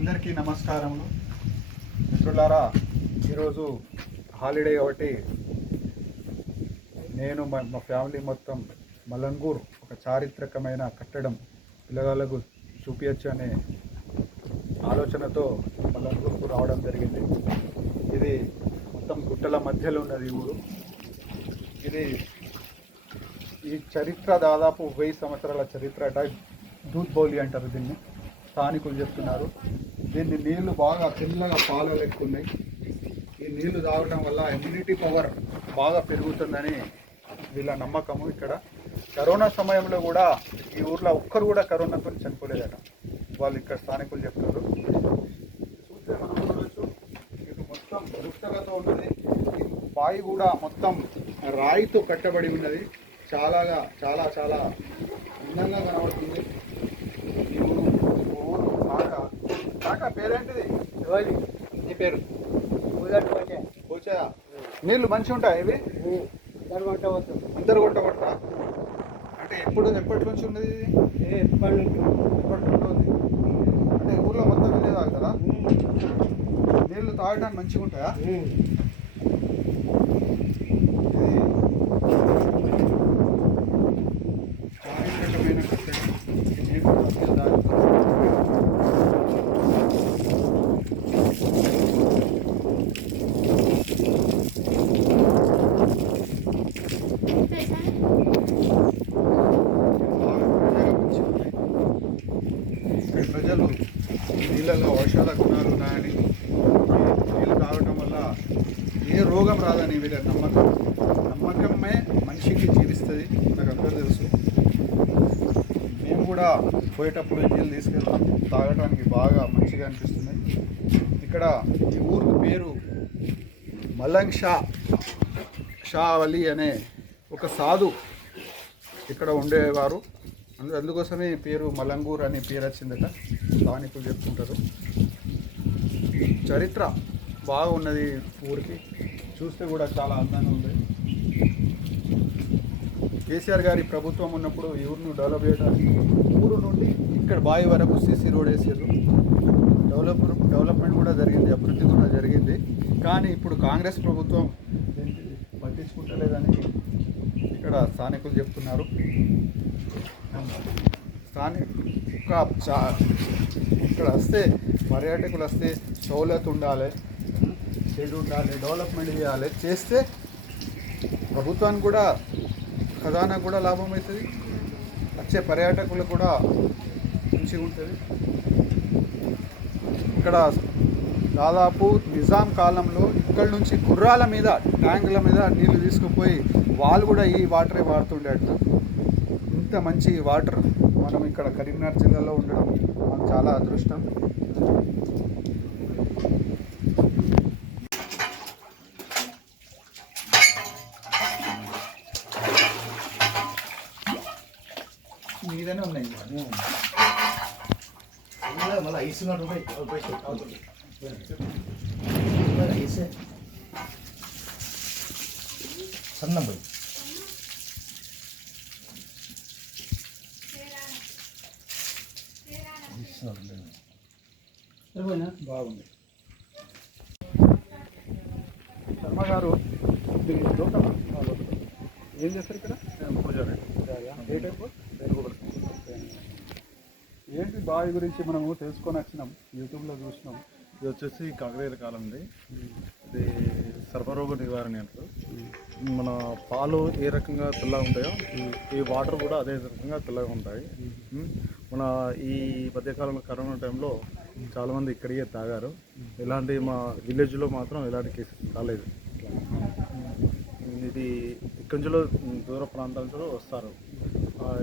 అందరికీ నమస్కారములు. మిత్రులారా ఈరోజు హాలిడే కాబట్టి నేను మా మా ఫ్యామిలీ మొత్తం మలంగూర్ ఒక చారిత్రకమైన కట్టడం పిల్లగాళ్ళకు చూపించచ్చు అనే ఆలోచనతో మలంగూర్కు రావడం జరిగింది. ఇది మొత్తం గుట్టల మధ్యలో ఉన్నది ఊరు. ఇది ఈ చరిత్ర దాదాపు వెయ్యి సంవత్సరాల చరిత్ర అట. దూద్ బౌలి అంటారు దీన్ని. స్థానికులు చెప్తున్నారు. దీన్ని నీళ్ళు బాగా తెల్లగా పాలు లెక్కున్నాయి ఈ నీళ్ళు తాగడం వల్ల ఇమ్యూనిటీ పవర్ బాగా పెరుగుతుందని వీళ్ళ నమ్మకము ఇక్కడ. కరోనా సమయంలో కూడా ఈ ఊర్లో ఒక్కరు కూడా కరోనాతో చనిపోలేదట వాళ్ళు ఇక్కడ స్థానికులు చెప్తారు చూస్తే మనం చూడవచ్చు ఇది మొత్తం వృక్షలతో ఉన్నది. ఈ బావి కూడా మొత్తం రాయితో కట్టబడి ఉన్నది. చాలాగా చాలా చాలా అందంగా కనబడుతుంది ఈ ఊరు ఈ ఊరు కాక కాక పేరేంటిది? నీ పేరు? నీళ్ళు మంచిగా ఉంటాయి ఇవి? అందరు కొట్టగొట్టరా అంటే ఎప్పుడు ఎప్పటి నుంచి ఉన్నది ఎప్పటి నుంచి? ఎప్పటి ఉంది? అంటే ఊర్లో మొత్తం ఇదే తాగుతారా? నీళ్ళు తాగడానికి మంచిగా ఉంటాయా ఇది చారిత్రకమైన కట్టడం ఈ నీళ్ళు మంచిగా తాగుతారు బాగా తాజాగా మంచిగా ఉన్నాయి. ఇక్కడ ప్రజలు నీళ్ళలో ఔషధ గుణాలు ఉన్నాయని ఈ నీళ్ళు తాగటం వల్ల ఏ రోగం వీళ్ళ నమ్మకం. నమ్మకమే మనిషికి జీవిస్తుంది. నాకు అందరూ తెలుసు. మేము కూడా పోయేటప్పుడు నీళ్ళు తీసుకెళ్తాం. తాగడానికి బాగా మంచిగా అనిపిస్తుంది. ఇక్కడ ఈ ఊరు పేరు మలంగ్ షా షా అలీ అనే ఒక సాధు ఇక్కడ ఉండేవారు. అందు అందుకోసమే ఈ పేరు మలంగూర్ అనే పేరు వచ్చిందట. స్థానికులు చెప్పుకుంటారు చరిత్ర బాగున్నది ఊరికి. చూస్తే కూడా చాలా అందంగా ఉంది. కేసీఆర్ గారి ప్రభుత్వం ఉన్నప్పుడు ఈ ఊరిని డెవలప్ చేయడానికి ఊరు నుండి ఇక్కడ బావి వరకు సీసీ రోడ్ వేసారు. డెవలప్ డెవలప్మెంట్ కూడా జరిగింది అభివృద్ధి కూడా జరిగింది. కానీ ఇప్పుడు కాంగ్రెస్ ప్రభుత్వం పట్టించుకుంటలేదని ఇక్కడ స్థానికులు చెప్తున్నారు. స్థానిక ఇక్కడ వస్తే పర్యాటకులు వస్తే సౌలత్ ఉండాలి. షెడ్ ఉండాలి డెవలప్మెంట్ చేయాలి. చేస్తే ప్రభుత్వానికి కూడా ఖజానా కూడా లాభం అవుతుంది. వచ్చే పర్యాటకులకు కూడా మంచిగా ఉంటుంది. ఇక్కడ దాదాపు నిజాం కాలంలో ఇక్కడ నుంచి గుర్రాల మీద ట్యాంకుల మీద నీళ్ళు తీసుకుపోయి వాళ్ళు కూడా ఈ వాటరే వాడుతుండేట. ఇంత మంచి వాటర్ మనం ఇక్కడ కరీంనగర్ జిల్లాలో ఉండడం మనకు చాలా అదృష్టం మీదనే ఉన్నాయి మళ్ళీ ఐస్ నాటు ఐసే సన్నం పోయి బాగుంది. శర్మ గారు మీరు ఏం చేస్తారు ఇక్కడ పూజారి ఏ టైపు ఏంటి బావి గురించి మనము తెలుసుకొని వచ్చినాం యూట్యూబ్లో చూసినాం. ఇది వచ్చేసి కాకరేల కాలం ఇది ఇది సర్వరోగ నివారణ అంటారు. మన పాలు ఏ రకంగా తెల్లగా ఉంటాయో ఈ వాటర్ కూడా అదే రకంగా తెల్లగా ఉంటాయి. మన ఈ మధ్యకాలంలో కరోనా టైంలో చాలామంది ఇక్కడికే తాగారు. ఇలాంటి మా విలేజ్లో మాత్రం ఎలాంటి కేసెస్ రాలేదు. ఇది ఇక్కడి నుంచిలో దూర ప్రాంతాల నుంచి వస్తారు.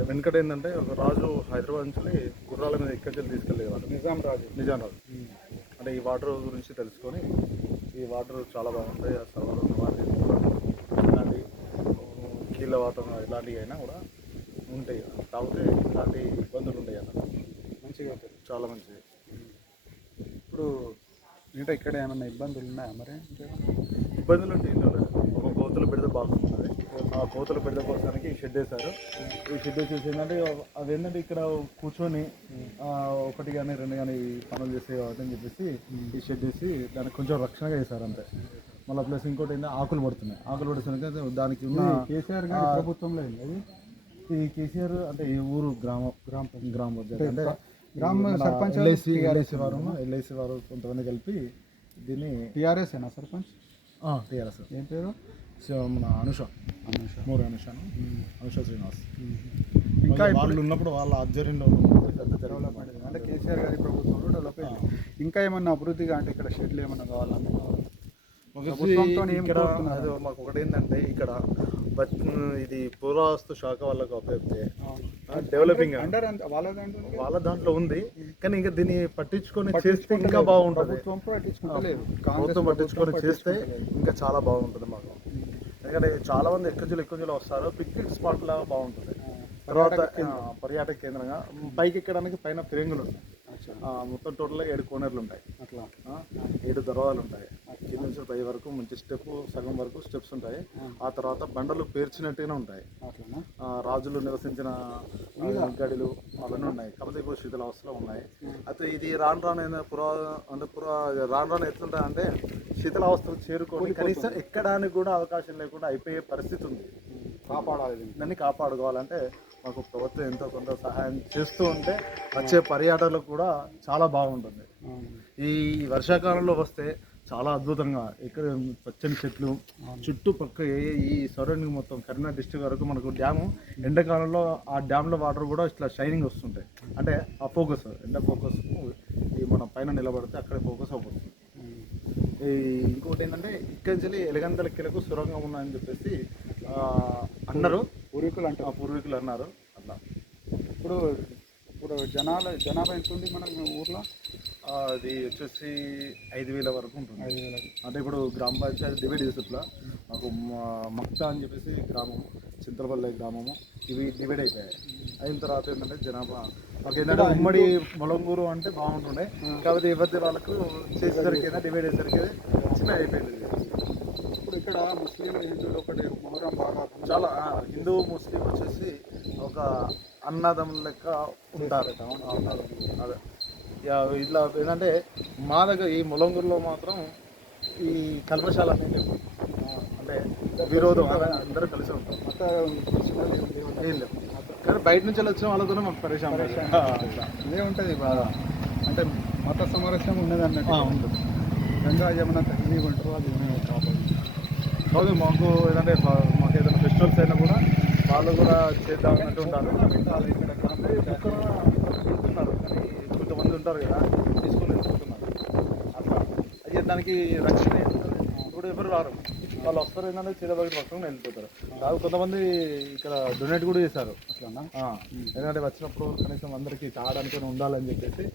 వెనకట ఏంటంటే ఒక రాజు హైదరాబాద్ నుంచి గుర్రాల మీద ఇక్కడి నుంచి తీసుకెళ్ళేవారు నిజాం రాజు. నిజాం రాజు. అంటే ఈ వాటర్ గురించి తెలుసుకొని ఈ వాటర్ చాలా బాగుంటాయి ఆ సర్వర్ వాటర్ ఇలాంటి కీళ్ళ వాటర్ ఇలాంటివి అయినా కూడా ఉంటాయి. తాగితే ఇలాంటి ఇబ్బందులు ఉంటాయి అన్నమాట. మంచిగా ఉంటుంది చాలా మంచిది. ఇప్పుడు ఇంకా ఇక్కడ ఏమైనా ఇబ్బందులు ఉన్నాయా మరి? ఇబ్బందులు అంటే గోతులు పెడితే బాగుంటుంది. ఆ కోతలు పెద్ద కోసానికి షెడ్ వేశారు. ఈ షెడ్ వచ్చేసి ఏంటంటే అవి ఏంటంటే ఇక్కడ కూర్చొని ఒకటి కానీ రెండు కానీ పనులు చేసే అని చెప్పేసి ఈ షెడ్ వేసి దానికి కొంచెం రక్షణగా వేశారు అంతే. మళ్ళీ ప్లస్ ఇంకోటి ఏంటంటే ఆకులు పడుతున్నాయి. ఆకులు పడుతున్నాయి దానికి ఉన్న కేసీఆర్ గారి ప్రభుత్వంలో అది? ఈ కేసీఆర్ అంటే ఈ ఊరు గ్రామ గ్రామ గ్రామ పంచాయతీ. అంటే గ్రామ సర్పంచ్ ఎల్ఐసి ఎల్ఐసి వారు ఎల్ఐసి వారు కొంతమంది కలిపి దీన్ని టీఆర్ఎస్ ఏనా సర్పంచ్? టీఆర్ఎస్. ఏం పేరు? మన అనుష. అనుష. మూడు అనుషను. అనుష శ్రీనివాస్. ఇంకా వాళ్ళు ఉన్నప్పుడు వాళ్ళ ఆధ్వర్యంలో. అంటే కేసీఆర్ గారి ప్రభుత్వంలో డెవలప్ అయింది. ఇంకా ఏమన్నా అభివృద్ధిగా అంటే ఇక్కడ షెడ్లు ఏమన్నా కావాలన్నా ఇక్కడ మాకు ఒకటి ఏంటంటే ఇక్కడ బట్ ఇది పురావస్తు శాఖ వాళ్ళకు అప్పచెప్తే డెవలపింగ్. వాళ్ళ దాంట్లో ఉంది కానీ ఇంకా దీన్ని పట్టించుకొని చేస్తే ఇంకా బాగుంటుంది. ప్రభుత్వం ప్రభుత్వం పట్టించుకొని చేస్తే ఇంకా చాలా బాగుంటుంది మాకు. ఎందుకంటే చాలా మంది ఎక్కువ జిల్లా వస్తారు. పిక్నిక్ స్పాట్ లాగా బాగుంటుంది. తర్వాత పర్యాటక కేంద్రంగా పైకి ఎక్కడానికి పైన ఫిరంగులు ఉంటాయి. ఆ, మొత్తం టోటల్గా ఏడు కోనర్లు ఉంటాయి. అట్లా. ఏడు దర్వాజాలు ఉంటాయి. కింద నుంచి పై వరకు మంచి స్టెప్ సగం వరకు స్టెప్స్ ఉంటాయి. ఆ. తర్వాత బండలు పేర్చినట్టుగానే ఉంటాయి. రాజులు నివసించిన గడిలు అవన్నీ ఉన్నాయి. కాకపోతే ఇప్పుడు శీతలావస్థలో ఉన్నాయి. అయితే ఇది రాను రాను పురా అంటే పురా రాను రాను ఎట్లుంటుంది అంటే శీతలావస్థలు చేరుకొని కనీసం ఎక్కడానికి కూడా అవకాశం లేకుండా అయిపోయే పరిస్థితి ఉంది. కాపాడాలి. దీన్ని. కాపాడుకోవాలంటే మాకు ప్రభుత్వం ఎంతో కొంత సహాయం చేస్తూ ఉంటే వచ్చే పర్యాటకులకు కూడా చాలా బాగుంటుంది. ఈ వర్షాకాలంలో వస్తే చాలా అద్భుతంగా ఇక్కడ పచ్చని చెట్లు చుట్టుపక్క ఏ- ఈ సరౌండింగ్ మొత్తం కరీంనగర్ డిస్ట్రిక్ట్ వరకు మనకు డ్యాము ఎండాకాలంలో ఆ డ్యామ్లో వాటర్ కూడా ఇట్లా షైనింగ్ వస్తుంటాయి. అంటే ఆ ఫోకస్ ఎండ ఫోకస్ ఈ మన పైన నిలబడితే అక్కడే ఫోకస్ అవుతుంది. ఈ ఇంకోటి ఏంటంటే ఇక్కడి నుంచి ఎలగంతల కిలకు సురంగం ఉన్నాయని చెప్పేసి అన్నారు. పూర్వీకులు అంటే ఆ పూర్వీకులు అన్నారు. అట్లా. ఇప్పుడు ఇప్పుడు జనాల జనాభా ఎంత ఉంది మన ఊర్లో? అది వచ్చేసి ఐదు వేల వరకు ఉంటుంది. ఐదు వేలకి అంటే ఇప్పుడు గ్రామ పంచాయతీ డివైడ్ చేసేట్లా మాకు మక్తా అని చెప్పేసి గ్రామం చింతలపల్లి గ్రామము ఇవి డివైడ్ అయిపోయాయి. అయిన తర్వాత ఏంటంటే జనాభా మాకు ఏంటంటే ఉమ్మడి మొలంగూరు అంటే బాగుంటుండే కాకపోతే ఎవరి వాళ్ళకు చేసేసరికి డివైడ్ అయ్యేసరికి చిన్న అయిపోయింది. ఇప్పుడు ఇక్కడ ముస్లింలు హిందువులు ఒకటి మొహరం బాగా చాలా హిందూ ముస్లిం వచ్చేసి ఒక అన్నదమ్ముల లెక్క ఉంటారు అదే. ఇట్లా ఏంటంటే మా దగ్గర ఈ ములంగూరులో మాత్రం ఈ కల్పశాల అనేది. అంటే విరోధం అందరూ కలిసి ఉంటాం. ఏం లేవు. కానీ బయట నుంచి వచ్చిన వాళ్ళతోనే మాకు పరిశ్రమ ఇదే ఉంటుంది బాధ అంటే మత సమరస్యం ఉన్నది అన్నట్టు ఉంటుంది. గంగా యమున తల్లి అంటారు అది మేము కాపాడు కాదు మాకు ఏదంటే మాకు ఏదైనా ఫెస్టివల్స్ అయినా కూడా వాళ్ళు కూడా చేద్దాం అన్నట్టు ఉంటారు. ఇక్కడ కానీ ఉంటారు కదా తీసుకొని వెళ్ళిపోతున్నారు అట్లా. అయ్యే దానికి రక్షణ ఇప్పుడు ఎవరు రారు. వాళ్ళు వస్తారు ఏంటంటే చీరబడి పట్టుకొని వెళ్ళిపోతారు. కాదు కొంతమంది ఇక్కడ డొనేట్ కూడా చేశారు. అట్లానా? ఆ, ఎందుకంటే వచ్చినప్పుడు కనీసం అందరికీ తాగడానికి ఉండాలని చెప్పేసి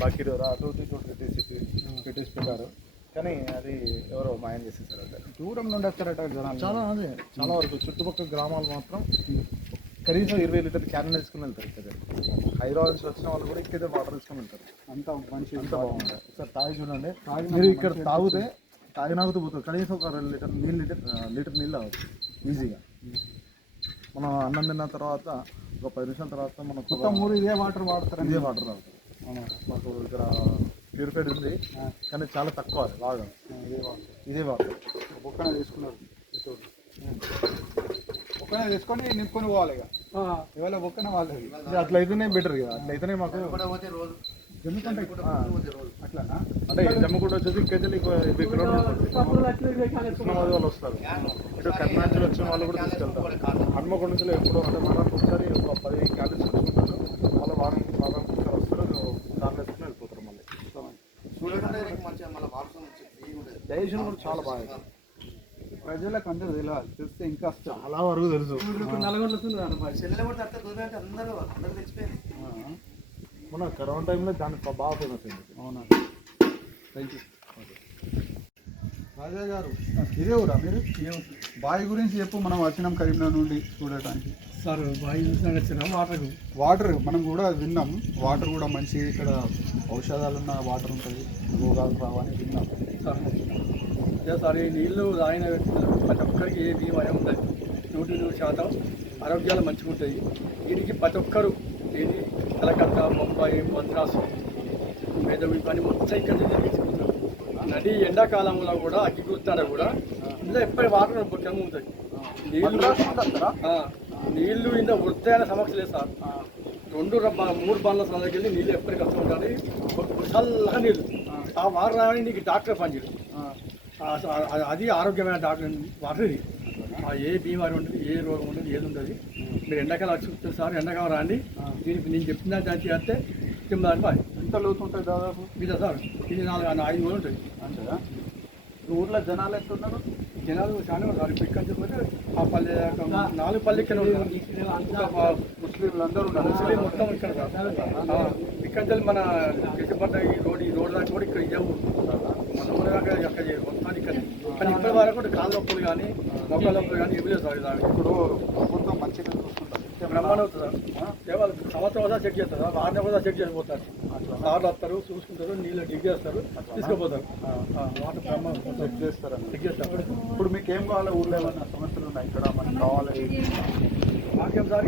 బాకీ అటు ఇటు పెట్టేసి పెట్టేసి పెట్టారు. కానీ అది ఎవరో మాయం చేసేసారు అంటే దూరం నుండి వస్తారట జనాలు. చాలా అదే చాలా వరకు చుట్టుపక్కల గ్రామాలు మాత్రం కనీసం ఇరవై లీటర్ క్యాన్ తీసుకుని వెళ్తారు ఇక్కడ. హైదరాబాద్ నుంచి వచ్చిన వాళ్ళు కూడా ఇక్కడ వాటర్ తీసుకుని వెళ్తారు అంత మంచి అంత ఒకసారి తాగి చూడండి. మీరు ఇక్కడ తాగితే తాగినాకుతూ పోతుంది. కనీసం ఒక రెండు లీటర్ నీళ్ళు లీటర్ లీటర్ నీళ్ళు అవ్వచ్చు ఈజీగా. మనం అన్నం తిన్న తర్వాత ఒక పది నిమిషాల తర్వాత మనం మొత్తం ఊరు ఇదే వాటర్ వాడతారని ఇదే వాటర్ తాగుతాం అవునా? మాకు ఇక్కడ ప్యూరిఫైడ్ ఉంది. కానీ చాలా తక్కువ బాగా. ఇదే వాటర్ ఇదే వాటర్ బొక్కన తీసుకున్నారు. బొక్కన తీసుకొని నింపుకొని పోవాలి ఇక. ఇవాళ బొక్కన వాళ్ళది. ఇది అట్లయితేనే బెటర్ ఇక. అట్లయితేనే మాకు ఎందుకంటే ఆ, అట్లానా అంటే జమ్మగూడ వచ్చేసి కృష్ణాబాద్ వాళ్ళు వస్తారు. ఇటు కర్ణాటక వచ్చిన వాళ్ళు కూడా తీసుకెళ్తారు. హన్మకొండ నుంచి ఎప్పుడో అంటే వారానికి ఒకసారి ఒక పది క్యాలరీస్ వచ్చుకుంటారు వాళ్ళు వారం వారానికి ఒకసారి వస్తారు. కార్లు వేసుకుని వెళ్ళిపోతారు మళ్ళీ. డైజెషన్ కూడా చాలా బాగా ప్రజలకు అందరూ తెలియాలి తెలిస్తే ఇంకా చాలా వరకు తెలుసు. ఆ, మన కరోనా టైంలో దాని బాగా ఫేమస్ అయింది. అవునా? థ్యాంక్ యూ రాజా గారు ఇదే ఊరా మీరు? బావి గురించి చెప్పు మనం వచ్చినాం కరీంనగర్ నుండి చూడటానికి. సార్ బాగా చూసినాక వచ్చిన వాటర్కు వాటర్ మనం కూడా విన్నాం. వాటర్ కూడా మంచి ఇక్కడ ఔషధాలు ఉన్న వాటర్ ఉంటుంది. రోగాలు రావని విన్నాం. సార్ ఈ నీళ్ళు తాగిన వ్యక్తులు ప్రతి ఒక్కరికి ఏ భయం ఉండదు నూటి నూరు శాతం ఆరోగ్యాలు మంచిగా ఉంటాయి దీనికి ప్రతి ఒక్కరు ఇది కలకత్తా ముంబై మద్రాసు మేధావి పని మొత్తం ఇక్కడ తీసుకుంటారు నది ఎండాకాలంలో కూడా అగ్గి కూర్చున్నా కూడా ఇందులో ఎప్పటి వాటర్ ముఖ్యంగా ఉంటుంది నీళ్ళు ఆ, నీళ్ళు ఇంత వృద్ధైన సమస్య లేదు సార్ రెండు మూడు బండ్ల సందరికి వెళ్ళి నీళ్ళు ఎప్పటికి వస్తూ ఉంటుంది చల్లగా నీళ్ళు ఆ వాటర్ రావడానికి నీకు డాక్టర్ పనిచేయడు అది ఆరోగ్యమైన డాక్టర్ ఆ ఏ బీమారి ఉంటుంది ఏ రోగం ఉంటుంది ఏది ఉంటుంది. మీరు ఎండాకాలం వచ్చి సార్ ఎండాకాలం రాండి. దీనికి నేను చెప్పిన దాన్ని చేస్తే తిమ్మదాని బాయ్ ఎంత లోతు ఉంటుంది దాదాపు? మీద సార్ ఇది నాలుగు ఐదు వేలు ఉంటుంది అంతేదా ఊర్లో జనాలు ఎంత ఉన్నారు? జనాలు చాలా ఉన్నారు. ఇక్కడ చెప్పితే ఆ పల్లె నాలుగు పల్లె ఇక్కడ ఉన్నారు. ఒక ముస్లింలు అందరూ ఉన్నారు. ముస్లిం మొత్తం ఇక్కడ నుంచి మన కేశపడ్డ ఈ రోడ్ ఈ రోడ్ దాకా కూడా ఇక్కడ ఇదే ఇప్పటి వరకు కూడా కాళ్ళ నొప్పులు కానీ మొక్కల నొప్పులు కానీ ఇవ్వలేదు సార్ ఇలాగ ఇప్పుడు ప్రభుత్వం మంచిగా చూసుకుంటారు బ్రహ్మాండం అవుతుంది సార్ కేవలం సంవత్సరం కూడా చెక్ చేస్తారు. సార్ వారం కూడా చెక్ చేసిపోతారు. సార్లు వస్తారు చూసుకుంటారు నీళ్ళు చేస్తారు తీసుకుపోతారు. వాటర్ బ్రహ్మాండం. చెక్ చేస్తారని చెక్ చేస్తారు. ఇప్పుడు మీకు ఏం కావాలి? ఊర్లో ఏమన్నా సమస్యలు ఉన్నాయి? ఇక్కడ మనకు కావాలి? మాకేం సార్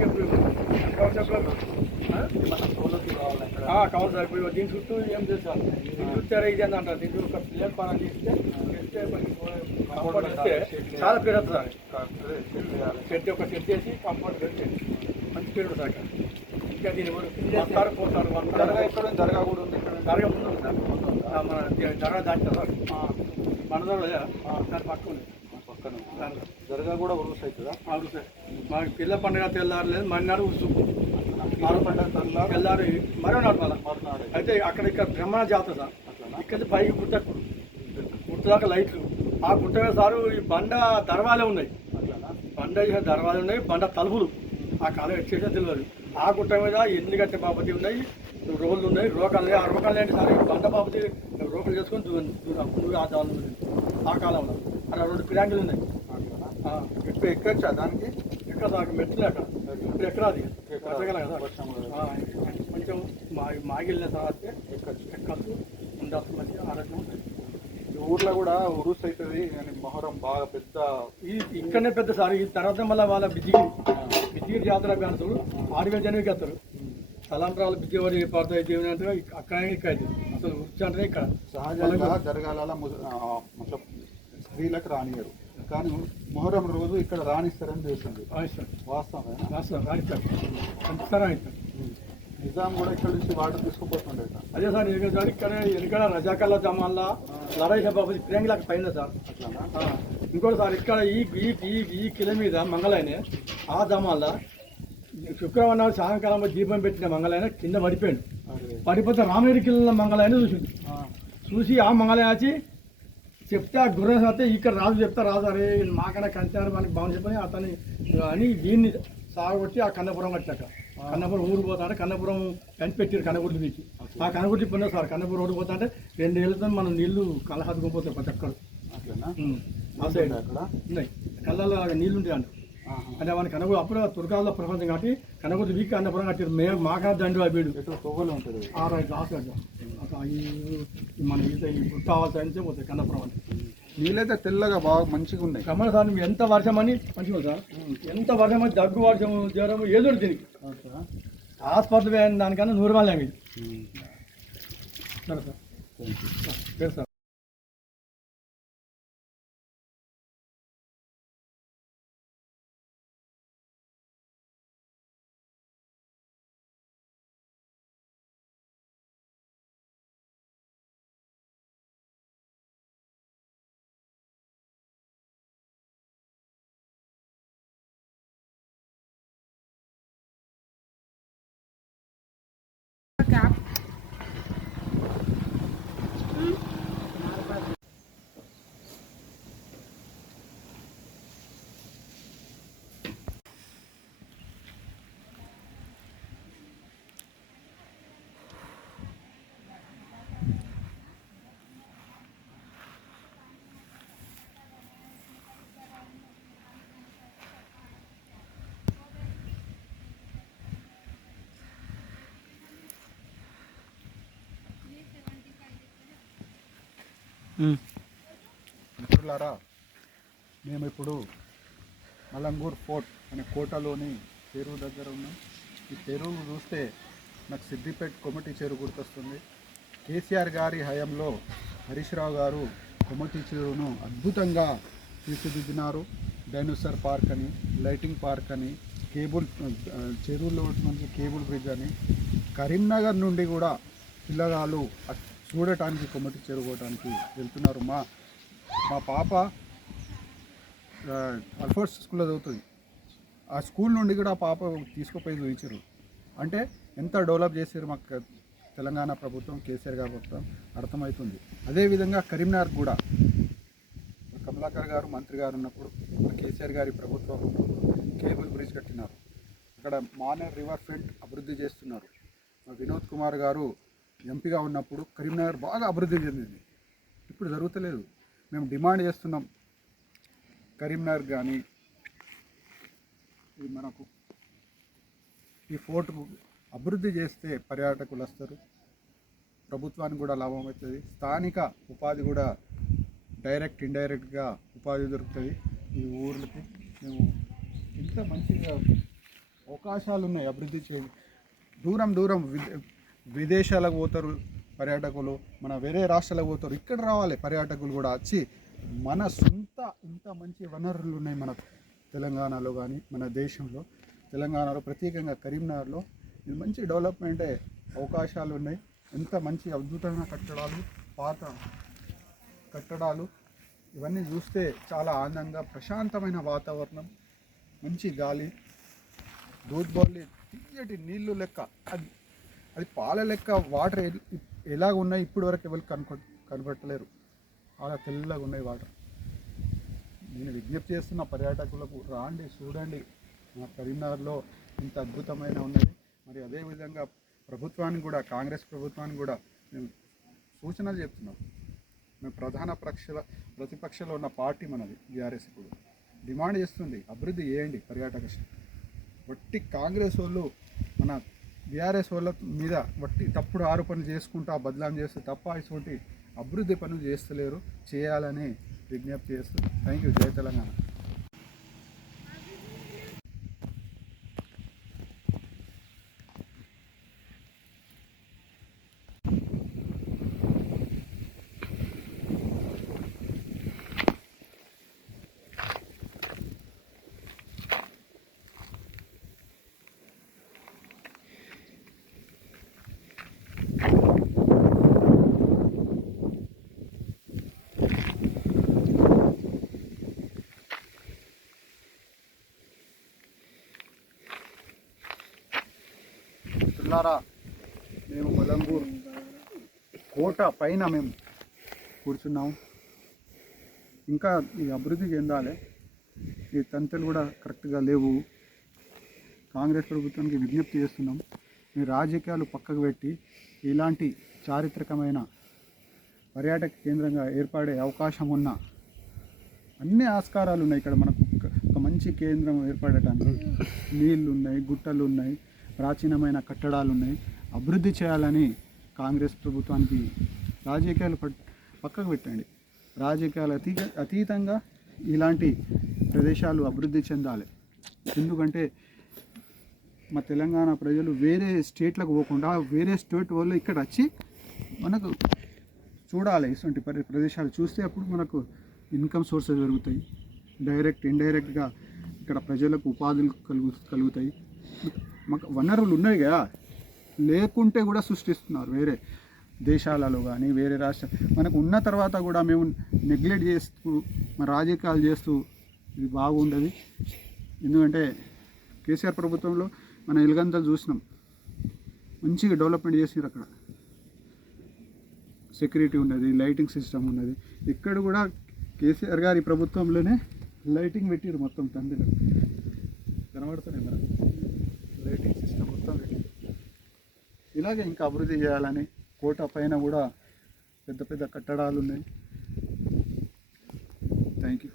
కవర్ చెప్పలేదు ఏమన్నా సోలకి కావాలి ఇక్కడ కవర్ సార్ ఇప్పుడు దీని చుట్టూ ఏం చేస్తారు దీని చుట్టారా ఇది అని అంటారు. దీని ఒక ప్లేట్ పని చేస్తే చేస్తే కంఫర్ట్ ఇస్తే చాలా పేరు వస్తుంది. చెట్టు ఒక చెట్టు చేసి కంఫర్ట్ పెట్టి మంచి పేరు సార్ ఇంకా దీని వస్తారు పోతారు జరగా వస్తారు ఎక్కడ? జరగా కూడా ఉంది ఇక్కడ. జరగ ముందు మన జరగ దాటిన సార్ మనదోడ దాని పక్కన ఉంది. పక్కన దాంట్లో జరగా కూడా ఉరుసు అవుతుందా అవును సార్ మాకు పిల్ల పండుగ తెల్లారలేదు మన్నాడు పండుగ తెల్లారు మరో నాడు మళ్ళా అయితే అక్కడ ఇక్కడ బ్రహ్మణ జాతర సార్. ఇక్కడ పైకి గుట్ట గుట్ట దాకా లైట్లు. ఆ గుట్ట మీద సారు ఈ బండ దర్వాలే ఉన్నాయి. బండ దర్వాలు ఉన్నాయి బండ తలుపులు. ఆ కాలం వచ్చేసే తెలియదు ఆ గుట్ట మీద ఎన్ని గంటల బాపతి ఉన్నాయి రోడ్లు ఉన్నాయి రోకాలు ఉన్నాయి ఆ రోకాలు ఏంటి సార్? ఈ బండ బాపతి రోకలు చేసుకొని దూరం ఆ దాని ఆ కాలంలో. అక్కడ రెండు పిరాంగిలు ఉన్నాయి. ఇప్పుడు ఎక్కచ్చా దానికి? సార్ మెట్లు ఎక్కడ ఇప్పుడు ఎక్కడ అది వర్షాకాలం కదా? కొంచెం మా మాగిలిన తర్వాత ఎక్కచ్చు. ఉండొచ్చు మంచి ఆరోగ్యం ఈ ఊర్లో కూడా ఉరుసు అవుతుంది కానీ మొహరం బాగా పెద్ద ఇది ఇక్కడనే పెద్ద సార్ ఈ తర్వాత మళ్ళీ వాళ్ళ బిజ్జిగిరి బిజ్జిగిరి జాతర అభ్యాసాలు ఆడిగా జనవికి వస్తారు తలంప్రాలు బిజ్జివారి పడతాయి దేవుని అంటే అక్కడే ఇక్కడ. అసలు వృత్తి అంటే ఇక్కడ. సహజంగా జరగాల స్త్రీలకు రానియరు. కానీ మొహరం రోజు ఇక్కడ రాణిస్తారని తెలిసింది పంచుతారా రాయిస్తారు. నిజాం కూడా ఇక్కడ నుంచి వాటర్ తీసుకుపోతుండే అదే సార్ ఇక్కడ సార్ ఇక్కడ వెనకాల రజాకల్లా జమాల్లా లడాయి బాబు ప్రియాంగిలాకి పైన సార్. అట్లానా? ఆ, ఇంకోటి సార్ ఇక్కడ ఈ ఈ ఈ కిల మీద మంగళాయన ఆ జమాల్లా శుక్రవారం నాడు సాయంకాలంలో దీపం పెట్టిన మంగళాయన కింద పడిపోయాడు. పడిపోతే రామగిరి కిల్ల మంగళాయన చూసింది చూసి ఆ మంగళాయన వచ్చి చెప్తే ఆ గుర్రం వస్తే ఇక్కడ రాజు చెప్తా రాజు అరే మాకన్నా కంచారు మనకి బాగుంది చెప్పని అతని అని దీన్ని సాగొట్టి ఆ కన్నపురం కట్టాక. కన్నపురం ఊరు పోతాంటే కన్నపురం కంచి పెట్టారు కన్నగుడ్లు తీసి. ఆ కన్నగుడ్లు పొందే సార్ కన్నపురం రోడ్డు పోతాంటే రెండు ఏళ్ళతో మనం నీళ్ళు కళ్ళహద్దుకుపోతాయి ప్రతి ఒక్కరు. ఆ సైడ్ అక్కడ? ఉన్నాయి. కళ్ళల్లో నీళ్ళు ఉంటాయి అంట మన కనగుడు అప్పుడు తురకాల ప్రపంచం కాబట్టి కనగుడు వీక్ అన్నపురం కట్టారు. మేము మాకన్నా దండు ఉంటుంది? ఆ రైట్ మన ఈత ఈ గుట్ట ఆవాల్సి పోతాయి కన్నపురం అంటే. నీళ్ళైతే తెల్లగా బాగా మంచిగా ఉన్నాయి. కమల సార్ నువ్వు ఎంత వర్షం అని మంచిగా సార్. ఎంత వర్షం అని దగ్గు వర్షం జ్వరం ఏదో దీనికి? హాస్పిటల్ దానికన్నా నూరు రూపాయలు ఉమ్. సరే సార్. సరే సార్. మిత్రులారా మేము ఇప్పుడు మలంగూర్ ఫోర్ట్ అనే కోటలోని చెరువు దగ్గర ఉన్నాం. ఈ చెరువు చూస్తే నాకు సిద్దిపేట కొమటి చెరువు గుర్తొస్తుంది. కేసీఆర్ గారి హయాంలో హరీష్ రావు గారు కొమటి చెరువును అద్భుతంగా తీర్చిదిద్దినారు. డైనోసార్ పార్క్ అని లైటింగ్ పార్క్ అని కేబుల్ చెరువులో నుంచి కేబుల్ బ్రిడ్జ్ అని. కరీంనగర్ నుండి కూడా పిల్లగాళ్ళు ఆ చూడటానికి కొమ్మటి చేరుకోవడానికి వెళ్తున్నారు. మా మా పాప అల్ఫోర్స్ స్కూల్లో చదువుతుంది. ఆ స్కూల్ నుండి కూడా ఆ పాప తీసుకుపోయి చూపించారు. అంటే ఎంత డెవలప్ చేశారు మాకు తెలంగాణ ప్రభుత్వం కేసీఆర్ గారి ప్రభుత్వం అర్థమవుతుంది. అదేవిధంగా కరీంనగర్ కూడా. కమలాకర్ గారు మంత్రి గారు ఉన్నప్పుడు కేసీఆర్ గారి ప్రభుత్వం కేబుల్ బ్రిడ్జ్ కట్టినారు. అక్కడ మానే రివర్ ఫ్రంట్ అభివృద్ధి చేస్తున్నారు. మా వినోద్ కుమార్ గారు ఎంపీగా ఉన్నప్పుడు కరీంనగర్ బాగా అభివృద్ధి చెందింది. ఇప్పుడు జరుగుతలేదు. మేము డిమాండ్ చేస్తున్నాం. కరీంనగర్ కానీ ఇది మనకు ఈ ఫోర్ట్కు అభివృద్ధి చేస్తే పర్యాటకులు వస్తారు. ప్రభుత్వానికి కూడా లాభం అవుతుంది. స్థానిక ఉపాధి కూడా డైరెక్ట్ ఇండైరెక్ట్గా ఉపాధి దొరుకుతుంది. ఈ ఊర్లకి మేము ఇంత మంచిగా అవకాశాలు ఉన్నాయి అభివృద్ధి చేయ దూరం దూరం విదేశాలకు పోతారు పర్యాటకులు మన వేరే రాష్ట్రాలకు పోతారు ఇక్కడ రావాలి పర్యాటకులు కూడా వచ్చి మన సొంత ఇంత మంచి వనరులు ఉన్నాయి మన తెలంగాణలో కానీ మన దేశంలో. తెలంగాణలో ప్రత్యేకంగా కరీంనగర్లో ఇది మంచి డెవలప్మెంటే అవకాశాలు ఉన్నాయి. ఎంత మంచి అద్భుతమైన కట్టడాలు పాత కట్టడాలు ఇవన్నీ చూస్తే చాలా ఆనందంగా ప్రశాంతమైన వాతావరణం మంచి గాలి దూద్ తీయటి నీళ్ళు లెక్క. అది అది పాల లెక్క వాటర్ ఎలాగ ఉన్నాయి ఇప్పుడు వరకు ఎవరు కనుక కనబెట్టలేరు అలా తెల్లగా ఉన్నాయి వాటర్. నేను విజ్ఞప్తి చేస్తున్న పర్యాటకులకు రాండి చూడండి. మా కరీంనగర్లో ఇంత అద్భుతమైన ఉన్నది. మరి అదేవిధంగా ప్రభుత్వానికి కూడా కాంగ్రెస్ ప్రభుత్వానికి కూడా మేము సూచనలు చెప్తున్నాం. మేము ప్రధాన పక్ష ప్రతిపక్షంలో ఉన్న పార్టీ మనది బీఆర్ఎస్ ఇప్పుడు. డిమాండ్ చేస్తుంది అభివృద్ధి చేయండి పర్యాటక బట్టి వట్టి కాంగ్రెస్ వాళ్ళు మన బీఆర్ఎస్ వాళ్ళ మీద వట్టి తప్పుడు ఆరోపణలు చేసుకుంటా బదలాం చేస్తే తప్ప ఇటువంటి అభివృద్ధి పనులు చేస్తలేరు చేయాలని విజ్ఞప్తి చేస్తూ థ్యాంక్ యూ జయ తెలంగాణ. మిత్రులారా మేము మలంగూర్ కోట పైన మేము కూర్చున్నాం ఇంకా ఈ అభివృద్ధి చెందాలి ఈ తంతెలు కూడా కరెక్ట్గా లేవు. కాంగ్రెస్ ప్రభుత్వానికి విజ్ఞప్తి చేస్తున్నాం. మీ రాజకీయాలు పక్కకు పెట్టి ఇలాంటి చారిత్రకమైన పర్యాటక కేంద్రంగా ఏర్పడే అవకాశం ఉన్న అన్ని ఆస్కారాలు ఉన్నాయి. ఇక్కడ మనకు ఒక- మంచి కేంద్రం ఏర్పడటానికి. నీళ్ళు ఉన్నాయి గుట్టలు ఉన్నాయి ప్రాచీనమైన కట్టడాలు ఉన్నాయి అభివృద్ధి చేయాలని కాంగ్రెస్ ప్రభుత్వానికి రాజకీయాలు పక్కకు పెట్టండి. రాజకీయాలు అతీత అతీతంగా ఇలాంటి ప్రదేశాలు అభివృద్ధి చెందాలి. ఎందుకంటే మా తెలంగాణ ప్రజలు వేరే స్టేట్లకు పోకుండా వేరే స్టేట్ వాళ్ళు ఇక్కడ వచ్చి మనకు చూడాలి. ఇటువంటి ప్రదేశాలు చూస్తే అప్పుడు మనకు ఇన్కమ్ సోర్సెస్ పెరుగుతాయి. డైరెక్ట్ ఇండైరెక్ట్గా ఇక్కడ ప్రజలకు ఉపాధులు కలుగు కలుగుతాయి. మాకు వనరులు ఉన్నాయి కదా. లేకుంటే కూడా సృష్టిస్తున్నారు వేరే దేశాలలో కానీ వేరే రాష్ట్ర మనకు ఉన్న తర్వాత కూడా మేము నెగ్లెక్ట్ చేస్తూ మన రాజకీయాలు చేస్తూ ఇది బాగుండదు. ఎందుకంటే కేసీఆర్ ప్రభుత్వంలో మన ఎలుగంతలు చూసినాం. మంచిగా డెవలప్మెంట్ చేసినారు అక్కడ. సెక్యూరిటీ ఉన్నది లైటింగ్ సిస్టమ్ ఉన్నది. ఇక్కడ కూడా కేసీఆర్ గారి ప్రభుత్వంలోనే లైటింగ్ పెట్టారు మొత్తం తండ్రిలో. కనబడుతున్నాయి మనకు లైటింగ్ సిస్టమ్ మొత్తం ఇలాగే ఇంకా అభివృద్ధి చేయాలని కోట పైన కూడా పెద్ద పెద్ద కట్టడాలు ఉన్నాయి. Thank you